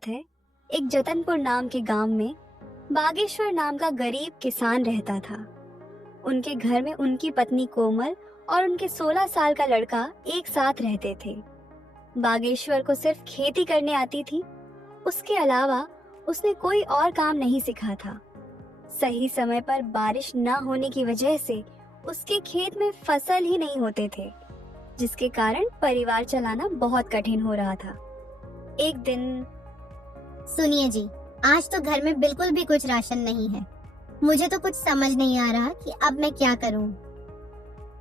बात है, एक जतनपुर नाम के गांव में बागेश्वर नाम का गरीब किसान रहता था। उनके घर में उनकी पत्नी कोमल और उनके 16 साल का लड़का एक साथ रहते थे। बागेश्वर को सिर्फ खेती करने आती थी, उसके अलावा उसने कोई और काम नहीं सीखा था। सही समय पर बारिश न होने की वजह से उसके खेत में फसल ही नहीं होते थे, जिसके कारण परिवार चलाना बहुत कठिन हो रहा था। एक दिन, सुनिए जी, आज तो घर में बिल्कुल भी कुछ राशन नहीं है। मुझे तो कुछ समझ नहीं आ रहा कि अब मैं क्या करूं।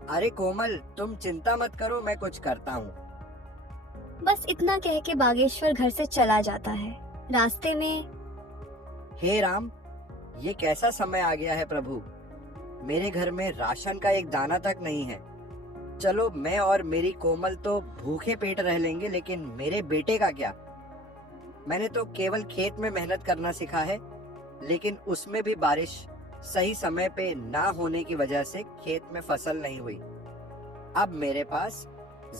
अरे कोमल, तुम चिंता मत करो, मैं कुछ करता हूँ। बस इतना कह के बागेश्वर घर से चला जाता है। रास्ते में, हे राम, ये कैसा समय आ गया है प्रभु। मेरे घर में राशन का एक दाना तक नहीं है। चलो, मैं और मेरी कोमल तो भूखे पेट रह लेंगे, लेकिन मेरे बेटे का क्या? मैंने तो केवल खेत में मेहनत करना सीखा है, लेकिन उसमें भी बारिश सही समय पे ना होने की वजह से खेत में फसल नहीं हुई। अब मेरे पास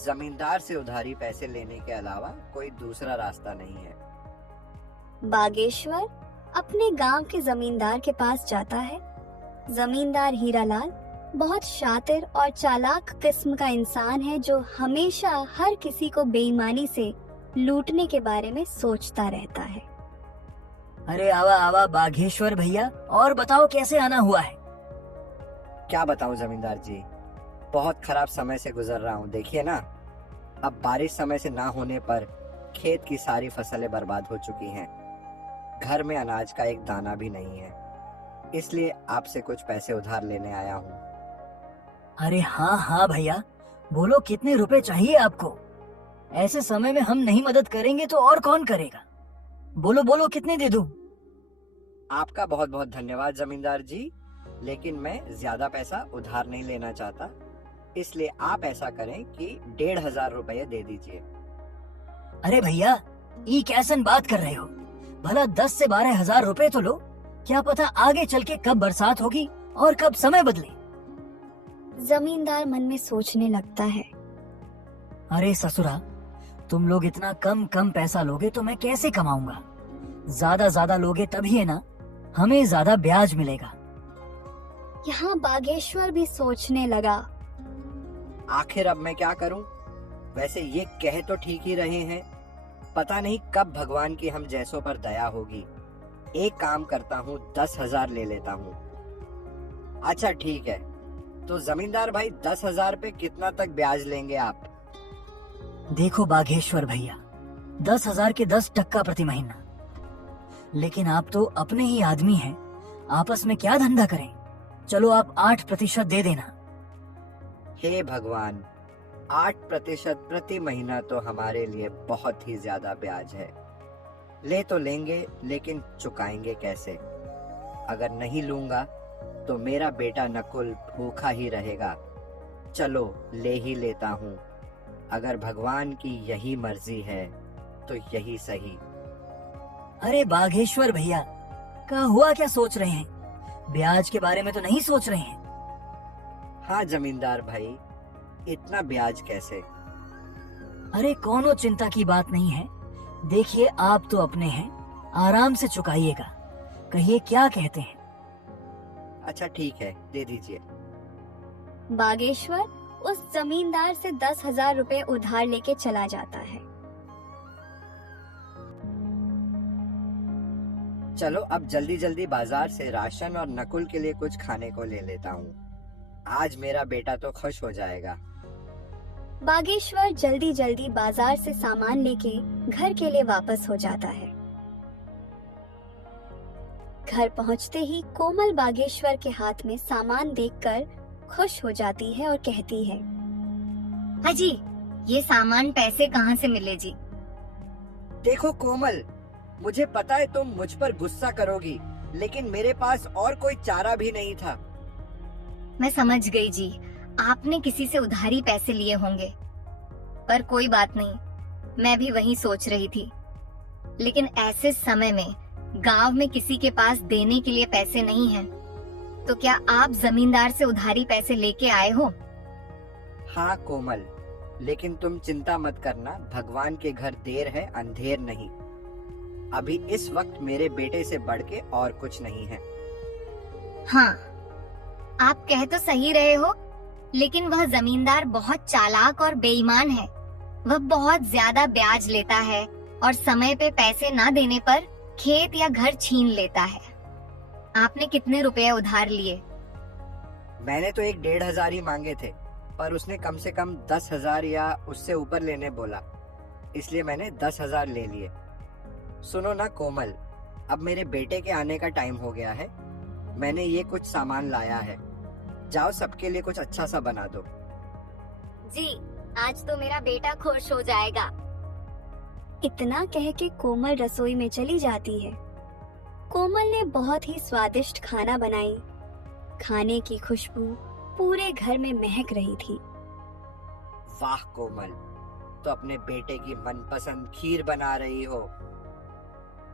जमींदार से उधारी पैसे लेने के अलावा कोई दूसरा रास्ता नहीं है। बागेश्वर अपने गांव के जमींदार के पास जाता है। जमींदार हीरालाल बहुत शातिर और चालाक किस्म का इंसान है, जो हमेशा हर किसी को बेईमानी से लूटने के बारे में सोचता रहता है। अरे आवा आवा बागेश्वर भैया, और बताओ कैसे आना हुआ है? क्या बताऊं जमींदार जी, बहुत खराब समय से गुजर रहा हूं। देखिए ना, अब बारिश समय से ना होने पर खेत की सारी फसलें बर्बाद हो चुकी हैं। घर में अनाज का एक दाना भी नहीं है, इसलिए आपसे कुछ पैसे उधार लेने आया हूँ। अरे हाँ हाँ भैया, बोलो कितने रुपए चाहिए आपको? ऐसे समय में हम नहीं मदद करेंगे तो और कौन करेगा? बोलो बोलो, कितने दे दूं? आपका बहुत बहुत धन्यवाद जमींदार जी, लेकिन मैं ज्यादा पैसा उधार नहीं लेना चाहता, इसलिए आप ऐसा करें कि 1,500 रुपये दे दीजिए। अरे भैया, ये कैसन बात कर रहे हो? भला 10 से 12,000 रुपए तो लो। क्या पता आगे चल के कब बरसात होगी और कब समय बदले। जमींदार मन में सोचने लगता है, अरे ससुरा, तुम लोग इतना कम कम पैसा लोगे तो मैं कैसे कमाऊंगा? ज्यादा लोगे तभी है ना, हमें ज्यादा ब्याज मिलेगा। यहाँ बागेश्वर भी सोचने लगा, आखिर अब मैं क्या करूं? वैसे ये कह तो ठीक ही रहे हैं, पता नहीं कब भगवान की हम जैसों पर दया होगी। एक काम करता हूँ, 10,000 ले लेता हूँ। अच्छा ठीक है, तो जमींदार भाई 10,000 पे कितना तक ब्याज लेंगे आप? देखो बागेश्वर भैया, 10,000 के 10% प्रति महीना। लेकिन आप तो अपने ही आदमी हैं, आपस में क्या धंधा करें? चलो आप 8% दे देना। हे भगवान, 8% प्रति महीना तो हमारे लिए बहुत ही ज्यादा ब्याज है। ले तो लेंगे, लेकिन चुकाएंगे कैसे? अगर नहीं लूंगा तो मेरा बेटा नकुल भूखा ही रहेगा। चलो ले ही लेता हूँ, अगर भगवान की यही मर्जी है तो यही सही। अरे बागेश्वर भैया, क्या हुआ? क्या सोच रहे हैं? ब्याज के बारे में तो नहीं सोच रहे हैं? हाँ जमींदार भाई, इतना ब्याज कैसे? अरे कोनो चिंता की बात नहीं है। देखिए, आप तो अपने हैं, आराम से चुकाइएगा। कहिए क्या कहते हैं? अच्छा ठीक है, दे दीजिए। बागेश्वर उस जमींदार से 10,000 रुपए उधार लेके चला जाता है। चलो अब जल्दी जल्दी बाजार से राशन और नकुल के लिए कुछ खाने को ले लेता हूँ। आज मेरा बेटा तो खुश हो जाएगा। बागेश्वर जल्दी जल्दी बाजार से सामान लेके घर के लिए वापस हो जाता है। घर पहुंचते ही कोमल बागेश्वर के हाथ में सामान देखकर खुश हो जाती है और कहती है, हाजी, ये सामान पैसे कहाँ से मिले जी? देखो कोमल, मुझे पता है तुम मुझ पर गुस्सा करोगी, लेकिन मेरे पास और कोई चारा भी नहीं था। मैं समझ गई जी, आपने किसी से उधारी पैसे लिए होंगे, पर कोई बात नहीं, मैं भी वही सोच रही थी। लेकिन ऐसे समय में गांव में किसी के पास देने के लिए पैसे नहीं हैं, तो क्या आप जमींदार से उधारी पैसे लेके आए हो? हाँ कोमल, लेकिन तुम चिंता मत करना, भगवान के घर देर है अंधेर नहीं। अभी इस वक्त मेरे बेटे से बढ़ के और कुछ नहीं है। हाँ, आप कह तो सही रहे हो, लेकिन वह जमींदार बहुत चालाक और बेईमान है। वह बहुत ज्यादा ब्याज लेता है और समय पे पैसे ना देने पर खेत या घर छीन लेता है। आपने कितने रुपए उधार लिए? मैंने तो 1,500 ही मांगे थे, पर उसने कम से कम 10,000 या उससे ऊपर लेने बोला, इसलिए मैंने 10,000 ले लिए। सुनो ना कोमल, अब मेरे बेटे के आने का टाइम हो गया है। मैंने ये कुछ सामान लाया है, जाओ सबके लिए कुछ अच्छा सा बना दो। जी, आज तो मेरा बेटा खुश हो जाएगा। इतना कह के कोमल रसोई में चली जाती है। कोमल ने बहुत ही स्वादिष्ट खाना बनाई। खाने की खुशबू पूरे घर में महक रही थी। वाह कोमल, तो अपने बेटे की मनपसंद खीर बना रही हो।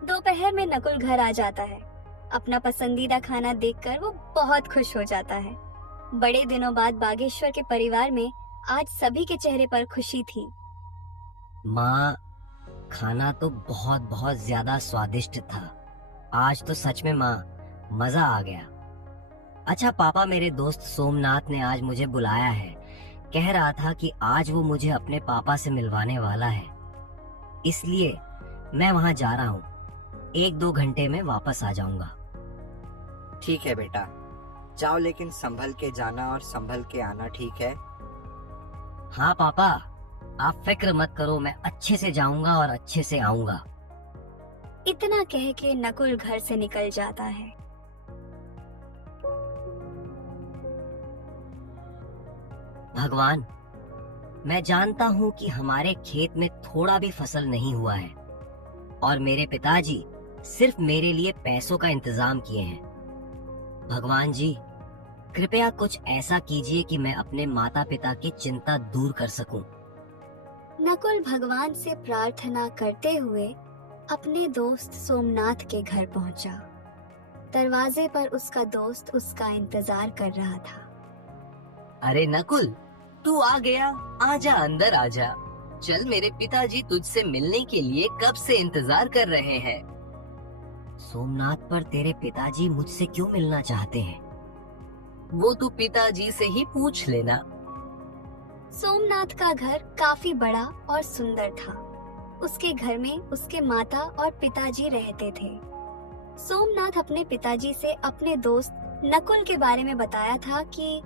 दोपहर में नकुल घर आ जाता है। अपना पसंदीदा खाना देखकर वो बहुत खुश हो जाता है। बड़े दिनों बाद बागेश्वर के परिवार में आज सभी के चेहरे पर खुशी थी। माँ, खाना तो बहुत बहुत ज्यादा स्वादिष्ट था। आज तो सच में माँ, मजा आ गया। अच्छा पापा, मेरे दोस्त सोमनाथ ने आज मुझे बुलाया है। कह रहा था कि आज वो मुझे अपने पापा से मिलवाने वाला है, इसलिए मैं वहाँ जा रहा हूँ। 1-2 घंटे में वापस आ जाऊंगा। ठीक है बेटा, जाओ, लेकिन संभल के जाना और संभल के आना, ठीक है? हाँ पापा, आप फिक्र मत करो, मैं अच्छे से जाऊंगा और अच्छे से आऊंगा। इतना कह के नकुल घर से निकल जाता है। भगवान, मैं जानता हूँ कि हमारे खेत में थोड़ा भी फसल नहीं हुआ है और मेरे पिताजी सिर्फ मेरे लिए पैसों का इंतजाम किए हैं। भगवान जी, कृपया कुछ ऐसा कीजिए कि मैं अपने माता पिता की चिंता दूर कर सकूं। नकुल भगवान से प्रार्थना करते हुए अपने दोस्त सोमनाथ के घर पहुंचा। दरवाजे पर उसका दोस्त उसका इंतजार कर रहा था। अरे नकुल, तू आ गया, आजा अंदर आजा। चल, मेरे पिताजी तुझसे मिलने के लिए कब से इंतजार कर रहे हैं। सोमनाथ, पर तेरे पिताजी मुझसे क्यों मिलना चाहते हैं? वो तू पिताजी से ही पूछ लेना। सोमनाथ का घर काफी बड़ा और सुंदर था। उसके घर में उसके माता और पिताजी रहते थे। सोमनाथ अपने पिताजी से अपने दोस्त नकुल के बारे में बताया था कि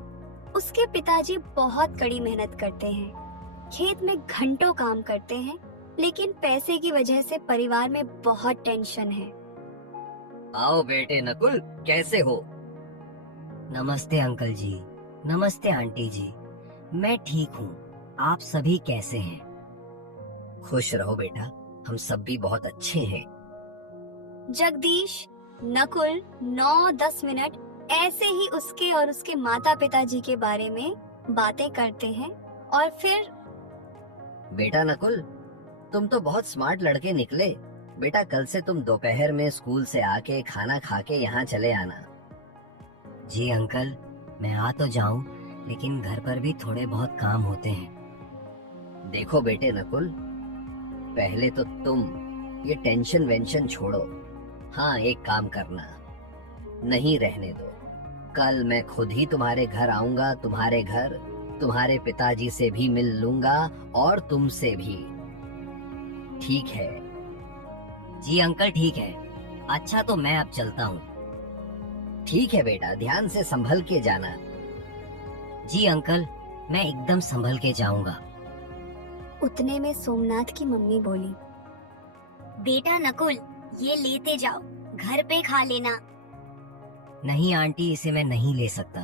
उसके पिताजी बहुत कड़ी मेहनत करते हैं, खेत में घंटों काम करते हैं, लेकिन पैसे की वजह से परिवार में बहुत टेंशन है। आओ बेटे नकुल, कैसे हो? नमस्ते अंकल जी, नमस्ते आंटी जी। मैं ठीक हूँ, आप सभी कैसे हैं? खुश रहो बेटा, हम सब भी बहुत अच्छे हैं। जगदीश, नकुल 9-10 मिनट ऐसे ही उसके और उसके माता पिताजी के बारे में बातें करते हैं और फिर बेटा नकुल, तुम तो बहुत स्मार्ट लड़के निकले। बेटा, कल से तुम दोपहर में स्कूल से आके खाना खा के यहाँ चले आना। जी अंकल, मैं आ तो जाऊं, लेकिन घर पर भी थोड़े बहुत काम होते हैं। देखो बेटे नकुल, पहले तो तुम ये टेंशन वेंशन छोड़ो। हाँ, एक काम करना, नहीं रहने दो। कल मैं खुद ही तुम्हारे घर आऊंगा, तुम्हारे घर तुम्हारे पिताजी से भी मिल लूंगा और तुमसे भी। ठीक है? जी अंकल, ठीक है। अच्छा, तो मैं अब चलता हूँ। ठीक है बेटा, ध्यान से संभल के जाना। जी अंकल, मैं एकदम संभल के जाऊंगा। उतने में सोमनाथ की मम्मी बोली, बेटा नकुल, ये लेते जाओ, घर पे खा लेना। नहीं आंटी, इसे मैं नहीं ले सकता।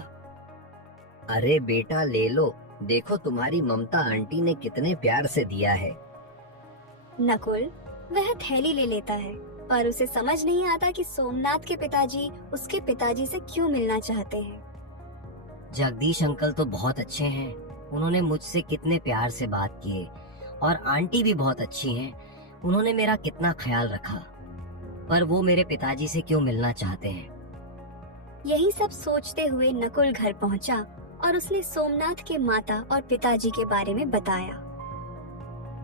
अरे बेटा ले लो, देखो तुम्हारी ममता आंटी ने कितने प्यार से दिया है। नकुल वह थैली ले लेता है, पर उसे समझ नहीं आता कि सोमनाथ के पिताजी उसके पिताजी से क्यों मिलना चाहते हैं। जगदीश अंकल तो बहुत अच्छे हैं, उन्होंने मुझसे कितने प्यार से बात किए और आंटी भी बहुत अच्छी हैं, उन्होंने मेरा कितना ख्याल रखा, पर वो मेरे पिताजी से क्यों मिलना चाहते हैं। यही सब सोचते हुए नकुल घर पहुंचा और उसने सोमनाथ के माता और पिताजी के बारे में बताया।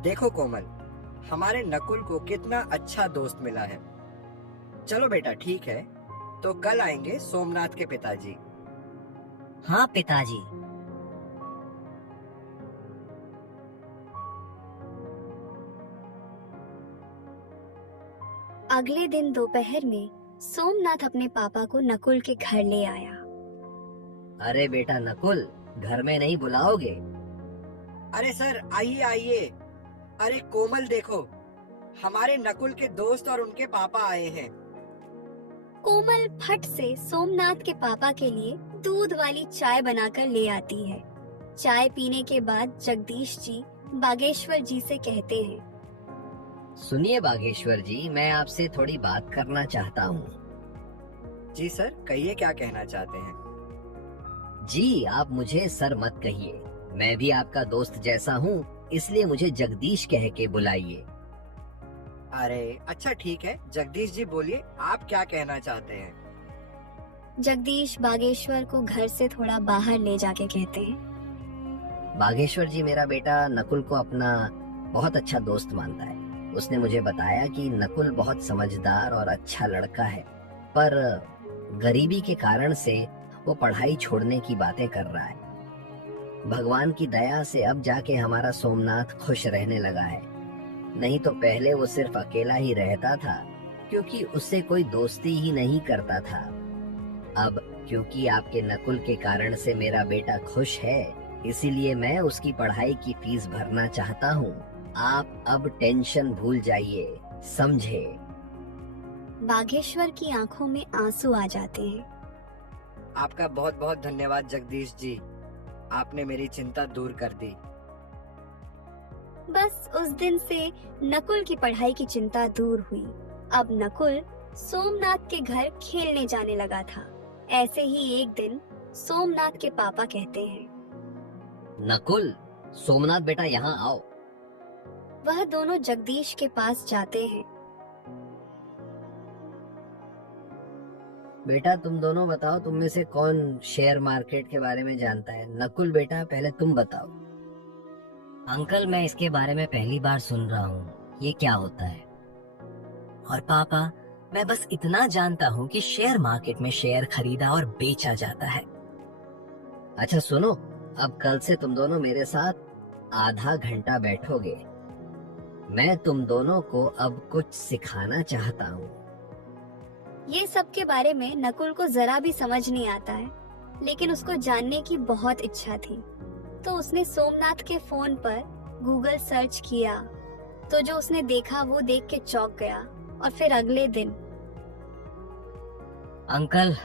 देखो कोमल, हमारे नकुल को कितना अच्छा दोस्त मिला है। चलो बेटा ठीक है, तो कल आएंगे सोमनाथ के पिताजी। हाँ पिताजी। अगले दिन दोपहर में सोमनाथ अपने पापा को नकुल के घर ले आया। अरे बेटा नकुल, घर में नहीं बुलाओगे? अरे सर आइए आइए। अरे कोमल देखो, हमारे नकुल के दोस्त और उनके पापा आए हैं। कोमल फट से सोमनाथ के पापा के लिए दूध वाली चाय बनाकर ले आती है। चाय पीने के बाद जगदीश जी बागेश्वर जी से कहते हैं, सुनिए बागेश्वर जी, मैं आपसे थोड़ी बात करना चाहता हूँ। जी सर, कहिए क्या कहना चाहते हैं। जी आप मुझे सर मत कहिए, मैं भी आपका दोस्त जैसा हूँ, इसलिए मुझे जगदीश कह के बुलाइए। अरे अच्छा ठीक है, जगदीश जी बोलिए, आप क्या कहना चाहते हैं। जगदीश बागेश्वर को घर से थोड़ा बाहर ले जाके कहते हैं, बागेश्वर जी, मेरा बेटा नकुल को अपना बहुत अच्छा दोस्त मानता है। उसने मुझे बताया कि नकुल बहुत समझदार और अच्छा लड़का है, पर गरीबी के कारण से वो पढ़ाई छोड़ने की बातें कर रहा है। भगवान की दया से अब जाके हमारा सोमनाथ खुश रहने लगा है, नहीं तो पहले वो सिर्फ अकेला ही रहता था, क्योंकि उससे कोई दोस्ती ही नहीं करता था। अब क्योंकि आपके नकुल के कारण से मेरा बेटा खुश है, इसीलिए मैं उसकी पढ़ाई की फीस भरना चाहता हूँ। आप अब टेंशन भूल जाइए, समझे? बागेश्वर की आंखों में आंसू आ जाते हैं। आपका बहुत बहुत धन्यवाद जगदीश जी, आपने मेरी चिंता दूर कर दी। बस उस दिन से नकुल की पढ़ाई की चिंता दूर हुई। अब नकुल सोमनाथ के घर खेलने जाने लगा था। ऐसे ही एक दिन सोमनाथ के पापा कहते हैं, नकुल, सोमनाथ बेटा यहाँ आओ। वह दोनों जगदीश के पास जाते हैं। बेटा तुम दोनों बताओ, तुम में से कौन शेयर मार्केट के बारे में जानता है? नकुल बेटा पहले तुम बताओ। अंकल, मैं इसके बारे में पहली बार सुन रहा हूँ, ये क्या होता है? और पापा, मैं बस इतना जानता हूँ कि शेयर मार्केट में शेयर खरीदा और बेचा जाता है। अच्छा सुनो, अब कल से तुम दोनों मेरे साथ आधा घंटा बैठोगे। मैं तुम दोनों को अब कुछ सिखाना चाहता हूँ। ये सब के बारे में नकुल को जरा भी समझ नहीं आता है, लेकिन उसको जानने की बहुत इच्छा थी। तो उसने सोमनाथ के फोन पर गूगल सर्च किया, तो जो उसने देखा वो देख के चौंक गया। और फिर अगले दिन, अंकल,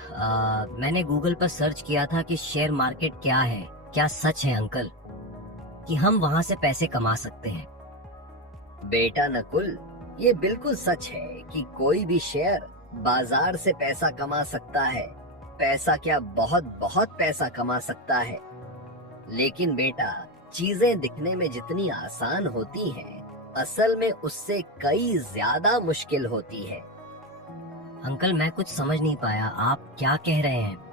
मैंने गूगल पर सर्च किया था कि शेयर मार्केट क्या है। क्या सच है अंकल कि हम वहाँ से पैसे कमा सकते हैं? बेटा नकुल, ये बिल्कुल सच है कि कोई भी शेयर बाजार से पैसा कमा सकता है। पैसा क्या, बहुत बहुत पैसा कमा सकता है। लेकिन बेटा, चीजें दिखने में जितनी आसान होती हैं, असल में उससे कई ज्यादा मुश्किल होती है। अंकल, मैं कुछ समझ नहीं पाया, आप क्या कह रहे हैं?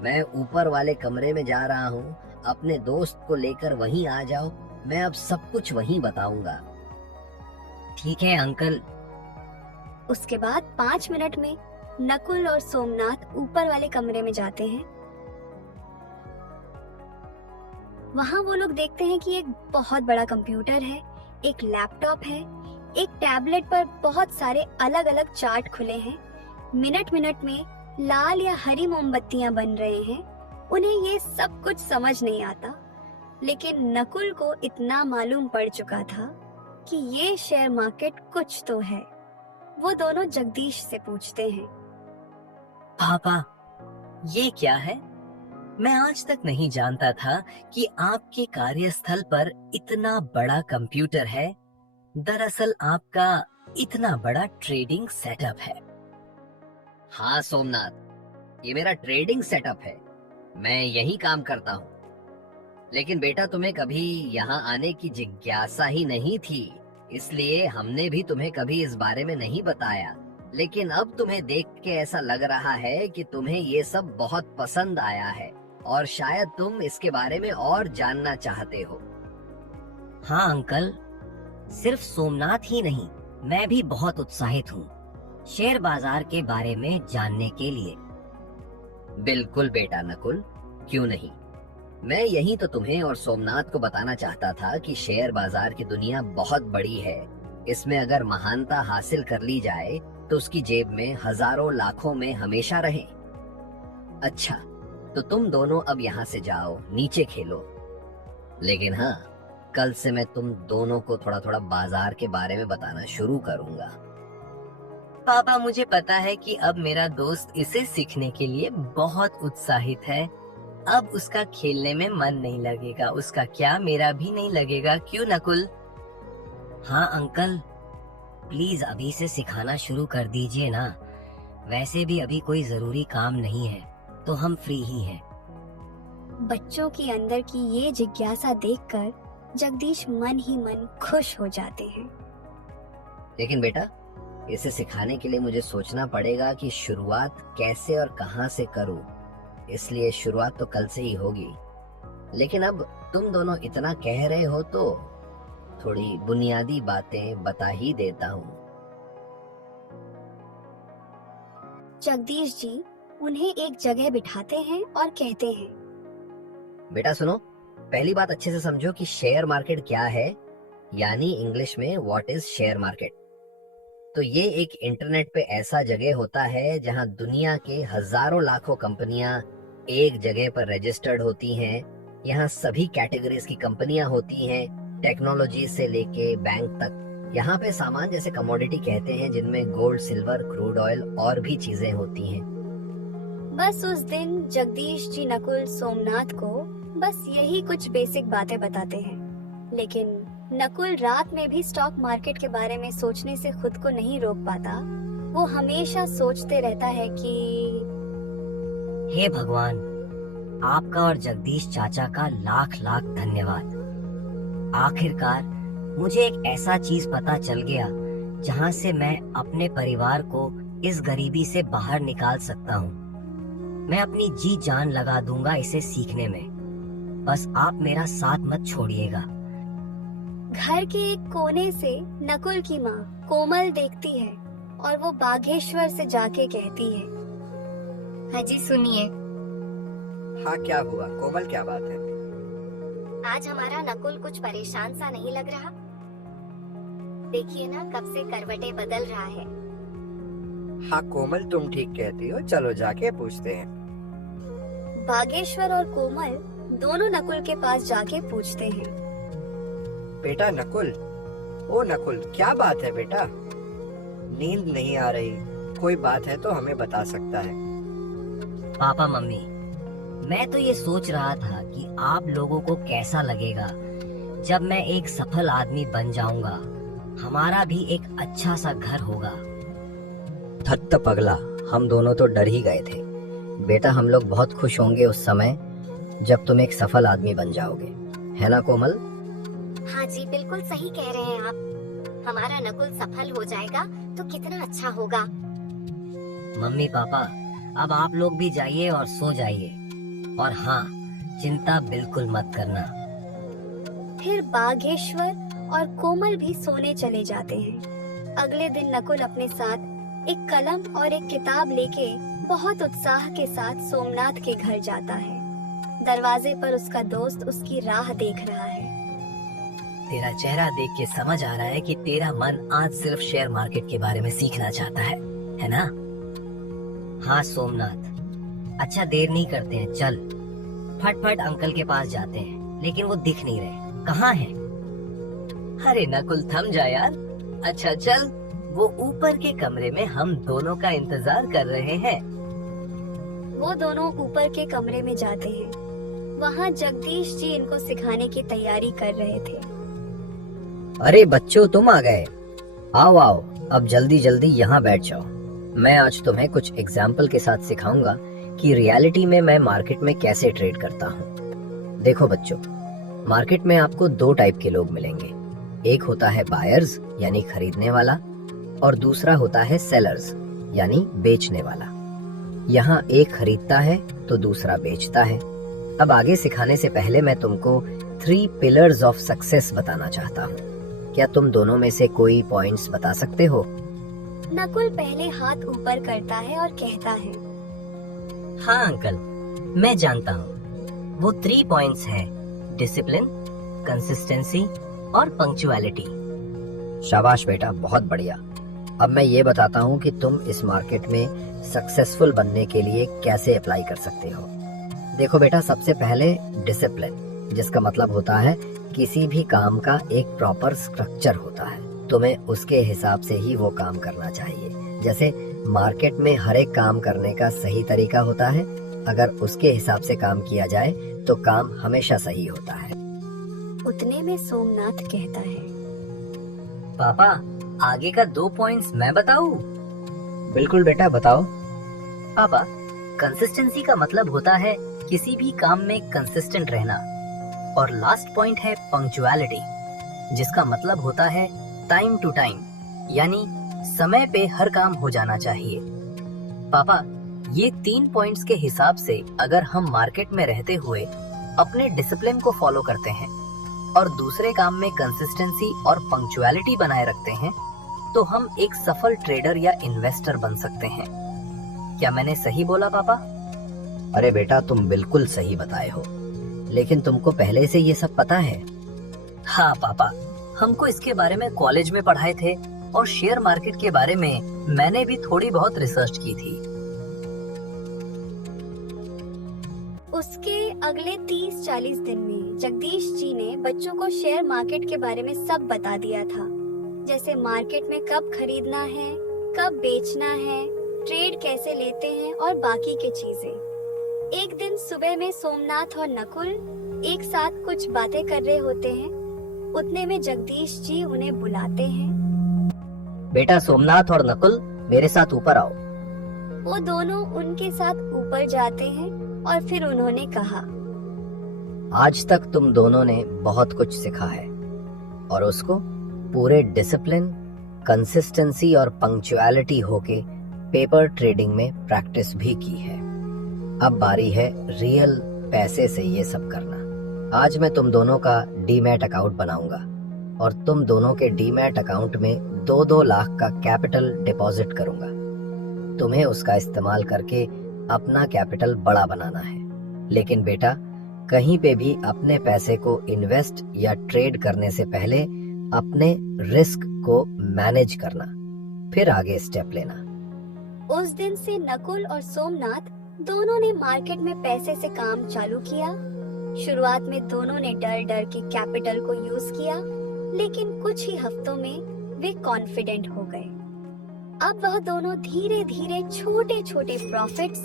मैं ऊपर वाले कमरे में जा रहा हूँ, अपने दोस्त को लेकर वहीं आ जाओ। मैं अब सब कुछ वहीं बताऊंगा। ठीक है अंकल। उसके बाद 5 मिनट में नकुल और सोमनाथ ऊपर वाले कमरे में जाते हैं। वहाँ वो लोग देखते हैं कि एक बहुत बड़ा कंप्यूटर है, एक लैपटॉप है, एक टैबलेट पर बहुत सारे अलग अलग चार्ट खुले हैं। मिनट मिनट में लाल या हरी मोमबत्तियां बन रहे हैं। उन्हें ये सब कुछ समझ नहीं आता, लेकिन नकुल को इतना मालूम पड़ चुका था कि ये शेयर मार्केट कुछ तो है। वो दोनों जगदीश से पूछते हैं, पापा, ये क्या है? मैं आज तक नहीं जानता था कि आपके कार्यस्थल पर इतना बड़ा कंप्यूटर है। दरअसल आपका इतना बड़ा ट्रेडिंग सेटअप है। हाँ सोमनाथ, ये मेरा ट्रेडिंग सेटअप है। मैं यही काम करता हूँ। लेकिन बेटा, तुम्हें कभी यहाँ आने की जिज्ञासा ही नहीं थी, इसलिए हमने भी तुम्हें कभी इस बारे में नहीं बताया। लेकिन अब तुम्हें देख के ऐसा लग रहा है कि तुम्हें ये सब बहुत पसंद आया है और शायद तुम इसके बारे में और जानना चाहते हो। हाँ अंकल, सिर्फ सोमनाथ ही नहीं, मैं भी बहुत उत्साहित हूँ शेयर बाजार के बारे में जानने के लिए। बिल्कुल बेटा नकुल, क्यों नहीं। मैं यही तो तुम्हें और सोमनाथ को बताना चाहता था कि शेयर बाजार की दुनिया बहुत बड़ी है। इसमें अगर महानता हासिल कर ली जाए तो उसकी जेब में हजारों लाखों में हमेशा रहे। अच्छा, तो तुम दोनों अब यहाँ से जाओ, नीचे खेलो। लेकिन हाँ, कल से मैं तुम दोनों को थोड़ा थोड़ा बाजार के बारे में बताना शुरू करूंगा। पापा, मुझे पता है कि अब मेरा दोस्त इसे सीखने के लिए बहुत उत्साहित है। अब उसका खेलने में मन नहीं लगेगा। उसका क्या, मेरा भी नहीं लगेगा, क्यों नकुल? हाँ अंकल, प्लीज अभी से सिखाना शुरू कर दीजिए ना। वैसे भी अभी कोई जरूरी काम नहीं है, तो हम फ्री ही हैं। बच्चों के अंदर की ये जिज्ञासा देखकर जगदीश मन ही मन खुश हो जाते हैं। लेकिन बेटा, इसे सिखाने के लिए मुझे सोचना पड़ेगा कि शुरुआत कैसे और कहाँ से करूँ। इसलिए शुरुआत तो कल से ही होगी। लेकिन अब तुम दोनों इतना कह रहे हो तो थोड़ी बुनियादी बातें बता ही देता हूँ। जगदीश जी उन्हें एक जगह बिठाते हैं और कहते हैं, बेटा सुनो, पहली बात अच्छे से समझो कि शेयर मार्केट क्या है, यानी इंग्लिश में व्हाट इज शेयर मार्केट। तो ये एक इंटरनेट पे ऐसा जगह होता है जहां दुनिया के हजारों लाखों कंपनियां एक जगह पर रजिस्टर्ड होती हैं। यहाँ सभी कैटेगरीज की कंपनियां होती हैं, टेक्नोलॉजी से लेके बैंक तक। यहाँ पे सामान जैसे कमोडिटी कहते हैं, जिनमें गोल्ड, सिल्वर, क्रूड ऑयल और भी चीजें होती हैं। बस उस दिन जगदीश जी नकुल सोमनाथ को बस यही कुछ बेसिक बातें बताते हैं। लेकिन नकुल रात में भी स्टॉक मार्केट के बारे में सोचने से खुद को नहीं रोक पाता। वो हमेशा सोचते रहता है कि हे भगवान, आपका और जगदीश चाचा का लाख लाख धन्यवाद। आखिरकार मुझे एक ऐसा चीज पता चल गया जहां से मैं अपने परिवार को इस गरीबी से बाहर निकाल सकता हूँ। मैं अपनी जी जान लगा दूंगा इसे सीखने में। बस आप मेरा साथ मत छोड़िएगा। घर के एक कोने से नकुल की माँ कोमल देखती है और वो बागेश्वर से जाके कहती है, हाँ जी सुनिए, हाँ क्या हुआ कोमल, क्या बात है? आज हमारा नकुल कुछ परेशान सा नहीं लग रहा? देखिए ना, कब से करवटें बदल रहा है। हाँ कोमल, तुम ठीक कहती हो, चलो जाके पूछते हैं। बागेश्वर और कोमल दोनों नकुल के पास जाके पूछते हैं, बेटा नकुल, ओ नकुल, क्या बात है बेटा? नींद नहीं आ रही? कोई बात है तो हमें बता सकता है। पापा मम्मी, मैं तो ये सोच रहा था कि आप लोगों को कैसा लगेगा जब मैं एक सफल आदमी बन जाऊंगा। हमारा भी एक अच्छा सा घर होगा। धत्त पगला, हम दोनों तो डर ही गए थे। बेटा, हम लोग बहुत खुश होंगे उस समय जब तुम एक सफल आदमी बन जाओगे, है ना कोमल? हाँ जी, बिल्कुल सही कह रहे हैं आप। हमारा नकुल सफल हो जाएगा तो कितना अच्छा होगा। मम्मी पापा, अब आप लोग भी जाइए और सो जाइए। और हाँ, चिंता बिल्कुल मत करना। फिर बागेश्वर और कोमल भी सोने चले जाते हैं। अगले दिन नकुल अपने साथ एक कलम और एक किताब लेके बहुत उत्साह के साथ सोमनाथ के घर जाता है। दरवाजे पर उसका दोस्त उसकी राह देख रहा है। तेरा चेहरा देख के समझ आ रहा है कि तेरा मन आज सिर्फ शेयर मार्केट के बारे में सीखना चाहता है ना? हाँ सोमनाथ, अच्छा देर नहीं करते हैं, चल फटफट अंकल के पास जाते हैं। लेकिन वो दिख नहीं रहे, कहाँ हैं? अरे नकुल थम जा यार। अच्छा चल, वो ऊपर के कमरे में हम दोनों का इंतजार कर रहे हैं। वो दोनों ऊपर के कमरे में जाते हैं। वहाँ जगदीश जी इनको सिखाने की तैयारी कर रहे थे। अरे बच्चों, तुम आ गए। आओ आओ, अब जल्दी जल्दी यहाँ बैठ जाओ। मैं आज तुम्हें कुछ एग्जाम्पल के साथ सिखाऊंगा कि रियलिटी में मैं मार्केट में कैसे ट्रेड करता हूँ। देखो बच्चों, मार्केट में आपको दो टाइप के लोग मिलेंगे। एक होता है बायर्स यानी खरीदने वाला, और दूसरा होता है सेलर्स यानी बेचने वाला। यहाँ एक खरीदता है तो दूसरा बेचता है। अब आगे सिखाने से पहले मैं तुमको 3 पिलर्स ऑफ सक्सेस बताना चाहता हूँ। क्या तुम दोनों में से कोई पॉइंट्स बता सकते हो? नकुल पहले हाथ ऊपर करता है और कहता है, हाँ अंकल, मैं जानता हूँ। वो 3 पॉइंट्स है, डिसिप्लिन, कंसिस्टेंसी और पंक्चुअलिटी। शाबाश बेटा, बहुत बढ़िया। अब मैं ये बताता हूँ कि तुम इस मार्केट में सक्सेसफुल बनने के लिए कैसे अप्लाई कर सकते हो। देखो बेटा, सबसे पहले डिसिप्लिन, जिसका मतलब होता है किसी भी काम का एक प्रॉपर स्ट्रक्चर होता है। तुम्हें उसके हिसाब से ही वो काम करना चाहिए। जैसे मार्केट में हर एक काम करने का सही तरीका होता है, अगर उसके हिसाब से काम किया जाए तो काम हमेशा सही होता है। उतने में सोमनाथ कहता है, पापा, आगे का 2 पॉइंट्स मैं बताऊं? बिल्कुल बेटा, बताओ। पापा, कंसिस्टेंसी का मतलब होता है किसी भी काम में कंसिस्टेंट रहना, और लास्ट पॉइंट है पंक्चुअलिटी, जिसका मतलब होता है टाइम टू टाइम, यानी समय पे हर काम हो जाना चाहिए। पापा, ये 3 पॉइंट्स के हिसाब से अगर हम मार्केट में रहते हुए अपने डिसिप्लिन को फॉलो करते हैं और दूसरे काम में कंसिस्टेंसी और पंक्चुअलिटी बनाए रखते हैं, तो हम एक सफल ट्रेडर या इन्वेस्टर बन सकते हैं। क्या मैंने सही बोला पापा? अरे बेटा, तुम बिल्कुल सही बताए हो, लेकिन तुमको पहले से ये सब पता है? हाँ पापा, हमको इसके बारे में कॉलेज में पढ़ाए थे और शेयर मार्केट के बारे में मैंने भी थोड़ी बहुत रिसर्च की थी। उसके अगले 30-40 दिन में जगदीश जी ने बच्चों को शेयर मार्केट के बारे में सब बता दिया था, जैसे मार्केट में कब खरीदना है, कब बेचना है, ट्रेड कैसे लेते हैं और बाकी के चीजें। एक दिन सुबह में सोमनाथ और नकुल एक साथ कुछ बातें कर रहे होते हैं। उतने में जगदीश जी उन्हें बुलाते हैं। बेटा सोमनाथ और नकुल, मेरे साथ ऊपर आओ। वो दोनों उनके साथ ऊपर जाते हैं और फिर उन्होंने कहा, आज तक तुम दोनों ने बहुत कुछ सीखा है और उसको पूरे डिसिप्लिन, कंसिस्टेंसी और पंक्चुअलिटी होके पेपर ट्रेडिंग में प्रैक्टिस भी की है। अब बारी है रियल पैसे से ये सब करना। आज मैं तुम दोनों का डीमैट अकाउंट बनाऊंगा और तुम दोनों के डीमैट अकाउंट में 2-2 लाख का कैपिटल डिपॉजिट करूंगा। तुम्हें उसका इस्तेमाल करके अपना कैपिटल बड़ा बनाना है। लेकिन बेटा, कहीं पे भी अपने पैसे को इन्वेस्ट या ट्रेड करने से पहले अपने रिस्क को मैनेज करना, फिर आगे स्टेप लेना। उस दिन से नकुल और सोमनाथ दोनों ने मार्केट में पैसे से काम चालू किया। शुरुआत में दोनों ने डर डर के कैपिटल को यूज किया, लेकिन कुछ ही हफ्तों में वे कॉन्फिडेंट हो गए। अब वह दोनों धीरे धीरे छोटे छोटे प्रॉफिट्स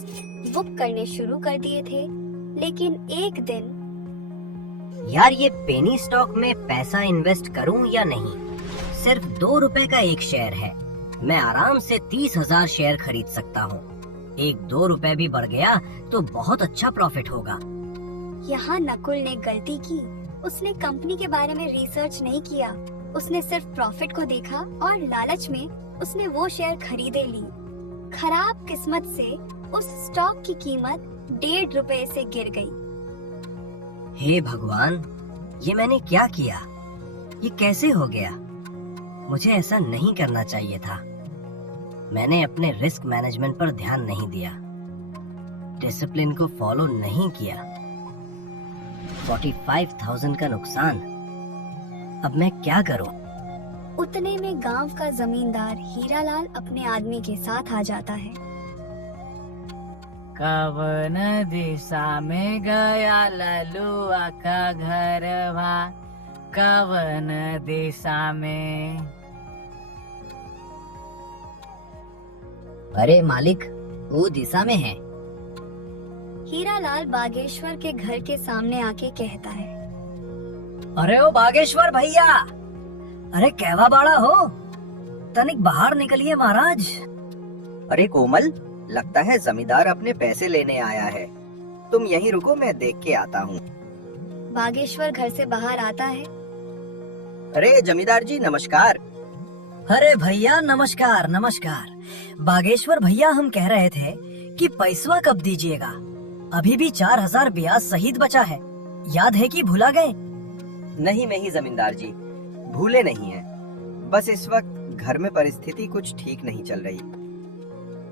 बुक करने शुरू कर दिए थे। लेकिन एक दिन, यार ये पेनी स्टॉक में पैसा इन्वेस्ट करूं या नहीं? सिर्फ 2 रुपए का एक शेयर है, मैं आराम से 30,000 शेयर खरीद सकता हूँ। 1-2 रुपए भी बढ़ गया तो बहुत अच्छा प्रॉफिट होगा। यहाँ नकुल ने गलती की। उसने कंपनी के बारे में रिसर्च नहीं किया। उसने सिर्फ प्रॉफिट को देखा और लालच में उसने वो शेयर खरीदे ली। खराब किस्मत से उस स्टॉक की कीमत 1.5 रुपए से गिर गई। हे भगवान, ये मैंने क्या किया? ये कैसे हो गया? मुझे ऐसा नहीं करना चाहिए था। मैंने अपने रिस्क मैनेजमेंट पर ध्यान नहीं दिया, डिसिप्लिन को फॉलो नहीं किया। 45,000 का नुकसान। अब मैं क्या करूं? उतने में गांव का जमींदार हीरालाल अपने आदमी के साथ आ जाता है। कवन दिशा में गया ललुआ का घरवा, कवन दिशा में। अरे मालिक, वो दिशा में है। हीरालाल बागेश्वर के घर के सामने आके कहता है, अरे ओ बागेश्वर भैया, अरे कहवा बाड़ा हो, तनिक बाहर निकलिए महाराज। अरे कोमल, लगता है जमींदार अपने पैसे लेने आया है। तुम यहीं रुको, मैं देख के आता हूँ। बागेश्वर घर से बाहर आता है। अरे जमींदार जी, नमस्कार। अरे भैया नमस्कार नमस्कार। बागेश्वर भैया, हम कह रहे थे कि पैसवा कब दीजिएगा? अभी भी 4,000 ब्याज सहित बचा है, याद है कि भुला गए? नहीं जमींदार जी, भूले नहीं हैं। बस इस वक्त घर में परिस्थिति कुछ ठीक नहीं चल रही।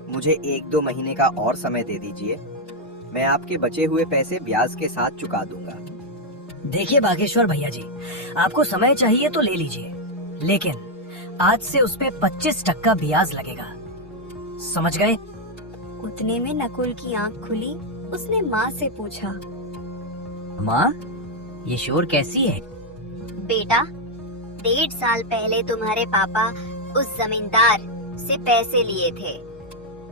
मुझे 1-2 महीने का और समय दे दीजिए, मैं आपके बचे हुए पैसे ब्याज के साथ चुका दूंगा। देखिए बागेश्वर भैया जी, आपको समय चाहिए तो ले लीजिए, लेकिन आज से उस पे 25% ब्याज लगेगा, समझ गए? उतने में नकुल की आंख खुली। उसने माँ से पूछा, माँ, ये शोर कैसी है? बेटा, 1.5 साल पहले तुम्हारे पापा उस जमींदार से पैसे लिए थे।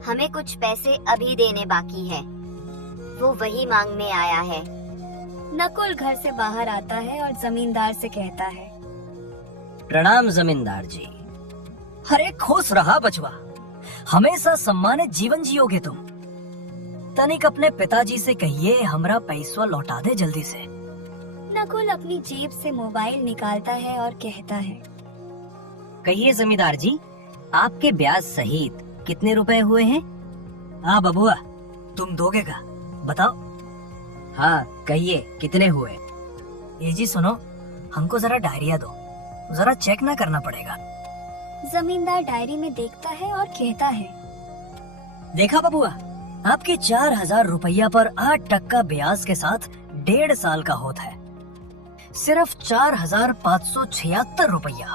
हमें कुछ पैसे अभी देने बाकी है। वो वही मांगने आया है। नकुल घर से बाहर आता है और जमींदार से कहता है, प्रणाम जमींदार जी। अरे खुश रहा बचवा, हमेशा सम्मानित जीवन जियोगे तुम। तनिक अपने पिताजी से कहिए हमरा पैसा लौटा दे जल्दी से। नकुल अपनी जेब से मोबाइल निकालता है और कहता है, कहिए जमींदार जी, आपके ब्याज सहित कितने रुपए हुए हैं? हाँ बबुआ, तुम दोगे का? बताओ। हाँ कहिए, कितने हुए? ये जी सुनो, हमको जरा डायरिया दो, जरा चेक ना करना पड़ेगा। जमींदार डायरी में देखता है और कहता है, देखा बबुआ, आपके 4,000 रुपया पर 8% ब्याज के साथ 1.5 साल का होता है, सिर्फ 4,576 रुपया।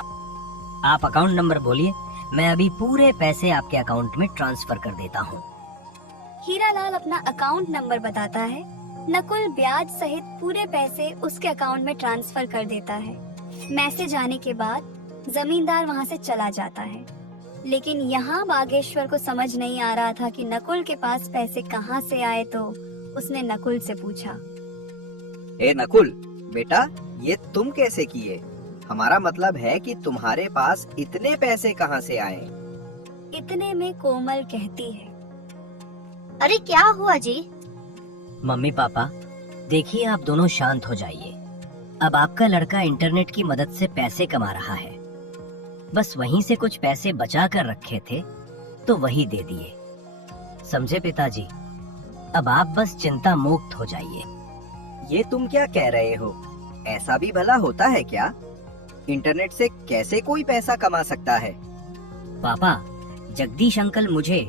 आप अकाउंट नंबर बोलिए, मैं अभी पूरे पैसे आपके अकाउंट में ट्रांसफर कर देता हूँ। हीरालाल अपना अकाउंट नंबर बताता है। नकुल ब्याज सहित पूरे पैसे उसके अकाउंट में ट्रांसफर कर देता है। मैसेज आने के बाद जमींदार वहाँ से चला जाता है, लेकिन यहाँ बागेश्वर को समझ नहीं आ रहा था कि नकुल के पास पैसे कहाँ से आए। तो उसने नकुल से पूछा, ए नकुल बेटा, ये तुम कैसे किए? हमारा मतलब है कि तुम्हारे पास इतने पैसे कहाँ से आए? इतने में कोमल कहती है, अरे क्या हुआ जी? मम्मी पापा, देखिए आप दोनों शांत हो जाइए। अब आपका लड़का इंटरनेट की मदद से पैसे कमा रहा है। बस वहीं से कुछ पैसे बचा कर रखे थे तो वही दे दिए, समझे पिताजी? अब आप बस चिंता मुक्त हो जाइए। ये तुम क्या कह रहे हो? ऐसा भी भला होता है क्या? इंटरनेट से कैसे कोई पैसा कमा सकता है? पापा, जगदीश अंकल मुझे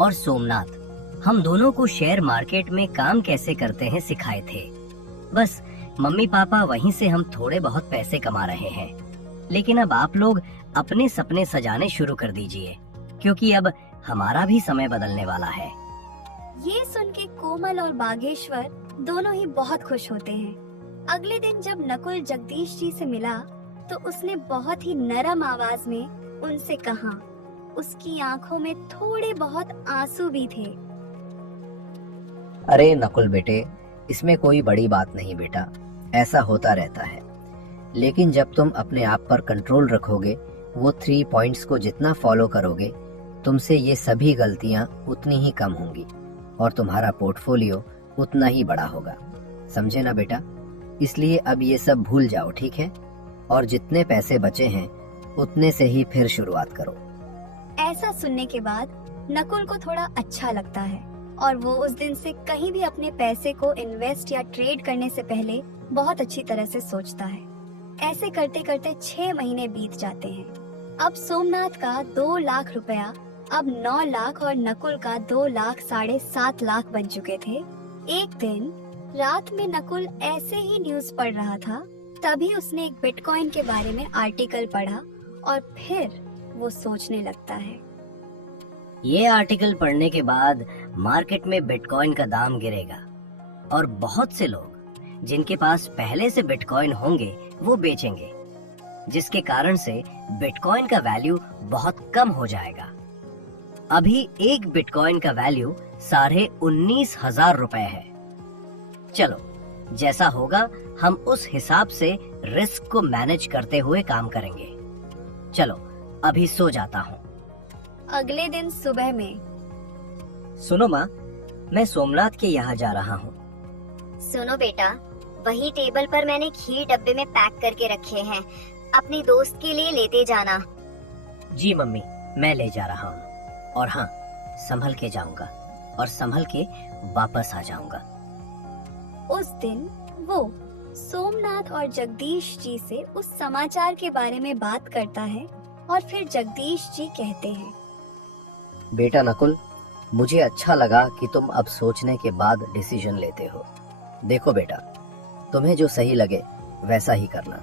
और सोमनाथ, हम दोनों को शेयर मार्केट में काम कैसे करते हैं सिखाए थे। बस मम्मी पापा वहीं से हम थोड़े बहुत पैसे कमा रहे हैं। लेकिन अब आप लोग अपने सपने सजाने शुरू कर दीजिए, क्योंकि अब हमारा भी समय बदलने वाला है। ये सुन के कोमल और बागेश्वर दोनों ही बहुत खुश होते हैं। अगले दिन जब नकुल जगदीश जी से मिला तो उसने बहुत ही नरम आवाज में उनसे कहा। उसकी आंखों में थोड़े बहुत आंसू भी थे। अरे नकुल बेटे, इसमें कोई बड़ी बात नहीं बेटा, ऐसा होता रहता है। लेकिन जब तुम अपने आप पर कंट्रोल रखोगे, वो 3 पॉइंट्स को जितना फॉलो करोगे, तुमसे ये सभी गलतियां उतनी ही कम होंगी और तुम्हारा पोर्टफोलियो उतना ही बड़ा होगा, समझे ना बेटा? इसलिए अब ये सब भूल जाओ, ठीक है? और जितने पैसे बचे हैं उतने से ही फिर शुरुआत करो। ऐसा सुनने के बाद नकुल को थोड़ा अच्छा लगता है और वो उस दिन से कहीं भी अपने पैसे को इन्वेस्ट या ट्रेड करने से पहले बहुत अच्छी तरह से सोचता है। ऐसे करते करते 6 महीने बीत जाते हैं। अब सोमनाथ का 2 लाख रुपया अब 9 लाख और नकुल का 2 लाख 7.5 लाख बन चुके थे। एक दिन रात में नकुल ऐसे ही न्यूज पढ़ रहा था, तभी उसने एक बिटकॉइन के बारे में आर्टिकल पढ़ा और फिर वो सोचने लगता है। ये आर्टिकल पढ़ने के बाद मार्केट में बिटकॉइन का दाम गिरेगा और बहुत से लोग जिनके पास पहले से बिटकॉइन होंगे वो बेचेंगे, जिसके कारण से बिटकॉइन का वैल्यू बहुत कम हो जाएगा। अभी एक बिटकॉइन का वैल्यू 19,500 रुपए है। चलो, जैसा होगा हम उस हिसाब से रिस्क को मैनेज करते हुए काम करेंगे। चलो, अभी सो जाता हूँ। अगले दिन सुबह में, सुनो माँ, मैं सोमनाथ के यहाँ जा रहा हूँ। सुनो बेटा, वही टेबल पर मैंने खीर डब्बे में पैक करके रखे हैं, अपनी दोस्त के लिए लेते जाना। जी मम्मी, मैं ले जा रहा हूँ। और हाँ, संभल के जाऊंगा और संभल के वापस आ जाऊंगा। उस दिन वो सोमनाथ और जगदीश जी से उस समाचार के बारे में बात करता है और फिर जगदीश जी कहते हैं, बेटा नकुल, मुझे अच्छा लगा कि तुम अब सोचने के बाद डिसीजन लेते हो। देखो बेटा, तुम्हें जो सही लगे वैसा ही करना।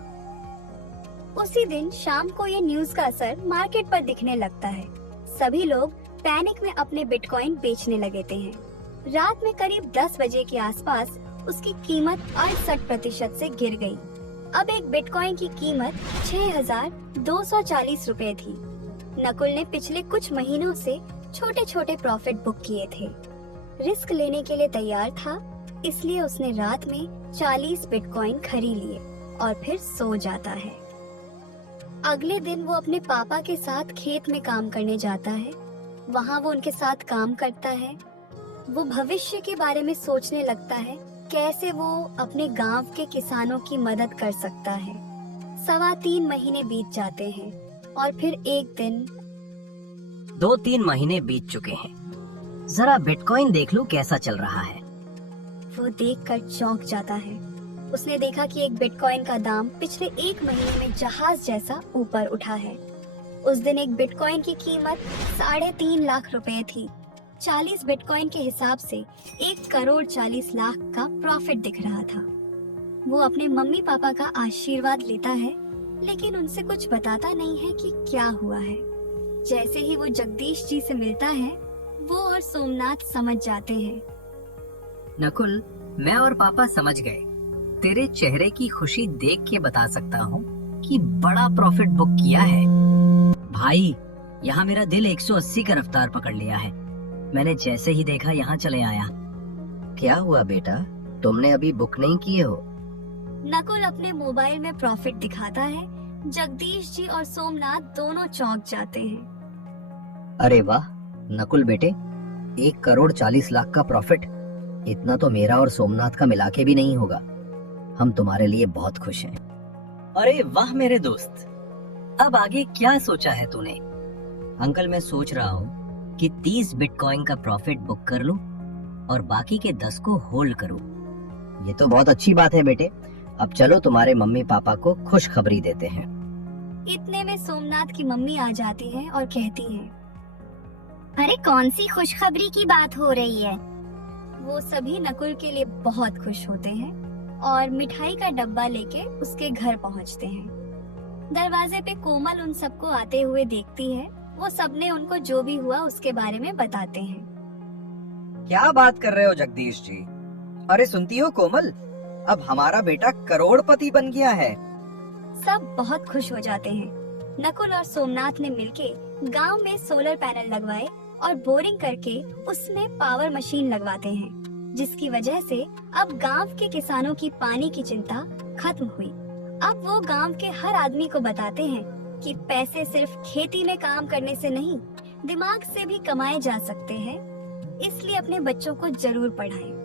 उसी दिन शाम को ये न्यूज का असर मार्केट पर दिखने लगता है। सभी लोग पैनिक में अपने बिटकॉइन बेचने लगे हैं। रात में करीब 10 बजे के आसपास उसकी कीमत 68% से गिर गई। अब एक बिटकॉइन की कीमत 6,240 रुपए थी। नकुल ने पिछले कुछ महीनों से छोटे छोटे प्रॉफिट बुक किए थे। रिस्क लेने के लिए तैयार था, इसलिए उसने रात में 40 बिटकॉइन खरीद लिए और फिर सो जाता है। अगले दिन वो अपने पापा के साथ खेत में काम करने जाता है। वहाँ वो उनके साथ काम करता है। वो भविष्य के बारे में सोचने लगता है, कैसे वो अपने गांव के किसानों की मदद कर सकता है। 3.25 महीने बीत जाते हैं और फिर एक दिन 2-3 महीने बीत चुके हैं। जरा बिटकॉइन देख लूं कैसा चल रहा है। वो देखकर चौंक जाता है। उसने देखा कि एक बिटकॉइन का दाम पिछले 1 महीने में जहाज जैसा ऊपर उठा है। उस दिन एक बिटकॉइन की कीमत 3.5 लाख रुपए थी। 40 बिटकॉइन के हिसाब से 1,40,00,000 का प्रॉफिट दिख रहा था। वो अपने मम्मी पापा का आशीर्वाद लेता है, लेकिन उनसे कुछ बताता नहीं है कि क्या हुआ है। जैसे ही वो जगदीश जी से मिलता है, वो और सोमनाथ समझ जाते हैं। नकुल, मैं और पापा समझ गए। तेरे चेहरे की खुशी देख के बता सकता हूँ कि बड़ा प्रॉफिट बुक किया है। भाई, यहाँ मेरा दिल 180 का रफ्तार पकड़ लिया है। मैंने जैसे ही देखा यहाँ चले आया। क्या हुआ बेटा, तुमने अभी बुक नहीं किए हो? नकुल अपने मोबाइल में प्रॉफिट दिखाता है। जगदीश जी और सोमनाथ दोनों चौंक जाते हैं। अरे वाह नकुल बेटे, 1,40,00,000 का प्रॉफिट। इतना तो मेरा और सोमनाथ का मिला के भी नहीं होगा। हम तुम्हारे लिए बहुत खुश हैं। अरे वाह मेरे दोस्त, अब आगे क्या सोचा है तूने? अंकल, मैं सोच रहा हूँ कि 30 बिटकॉइन का प्रॉफिट बुक कर लूं और बाकी के 10 को होल्ड करूं। ये तो बहुत अच्छी बात है बेटे। अब चलो तुम्हारे मम्मी पापा को खुशखबरी देते हैं। इतने में सोमनाथ की मम्मी आ जाती है और कहती है, अरे कौन सी खुशखबरी की बात हो रही है? वो सभी नकुल के लिए बहुत खुश होते हैं और मिठाई का डब्बा लेके उसके घर पहुंचते हैं। दरवाजे पे कोमल उन सबको आते हुए देखती है। वो सबने उनको जो भी हुआ उसके बारे में बताते हैं। क्या बात कर रहे हो जगदीश जी? अरे सुनती हो कोमल, अब हमारा बेटा करोड़पति बन गया है। सब बहुत खुश हो जाते हैं। नकुल और सोमनाथ ने मिलके गांव में सोलर पैनल लगवाए और बोरिंग करके उसमें पावर मशीन लगवाते हैं, जिसकी वजह से अब गांव के किसानों की पानी की चिंता खत्म हुई। अब वो गांव के हर आदमी को बताते हैं कि पैसे सिर्फ खेती में काम करने से नहीं, दिमाग से भी कमाए जा सकते हैं। इसलिए अपने बच्चों को जरूर पढ़ाएं।